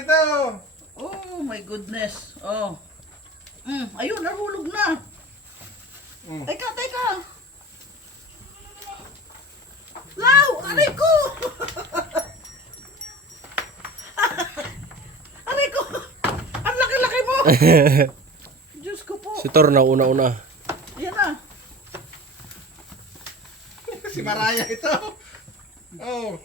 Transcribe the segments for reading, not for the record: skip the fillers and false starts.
rito. Oh my goodness. Oh. Ayun, nahulog na. Teka, teka. Lau! Aray ko! Aray ko! Ang laki-laki mo! Diyos ko po. Si Tor na una-una. Ayan na. Si Maraya ito. Oh.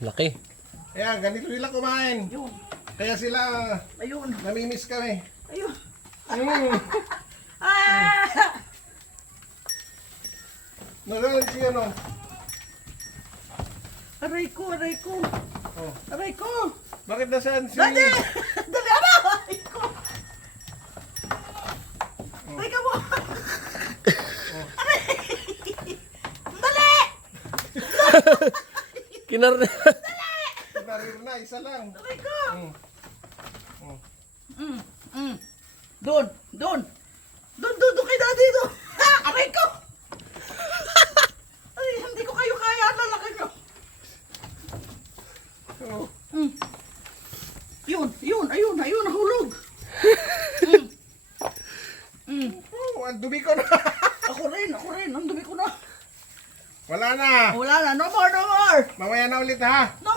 Laki. Ayan, ganito nila kumain. Ayun. Kaya sila Ayun. namimiss kami. Ayun. Mm. Ah! Nasaan si ano? Aray ko, aray ko. Oh. Aray ko. Bakit nasaan si... Dali! Dali, ano? Aray ko. Teka mo. Aray! Dali! Kinar na. Narir na, isa lang. Aray ko. Mm. Doon, doon. Doon kay daddy, doon. Ha! Aray ko. Ay, hindi ko kayo kaya. Lalaki nyo. Oh. Ayun, nahulog. Oh, ang dumi ko na. Ako rin, ang dumi ko na. Wala na. Wala na, no more. Mamaya na ulit ha. No